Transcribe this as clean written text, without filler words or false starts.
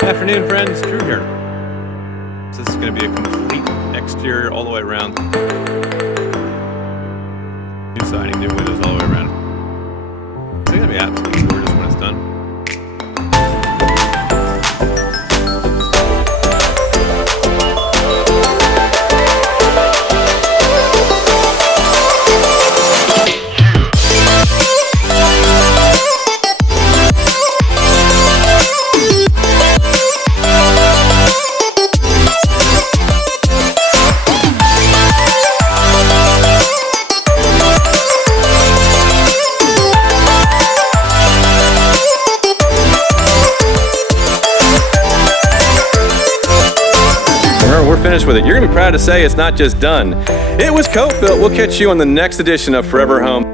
Afternoon, friends. Drew here. So this is going to be a complete exterior all the way around. New siding, new windows all the way around. It's going to be absolutely gorgeous when it's done. We're finished with it. You're gonna be proud to say it's not just done. It was coat built. We'll catch you on the next edition of Forever Home.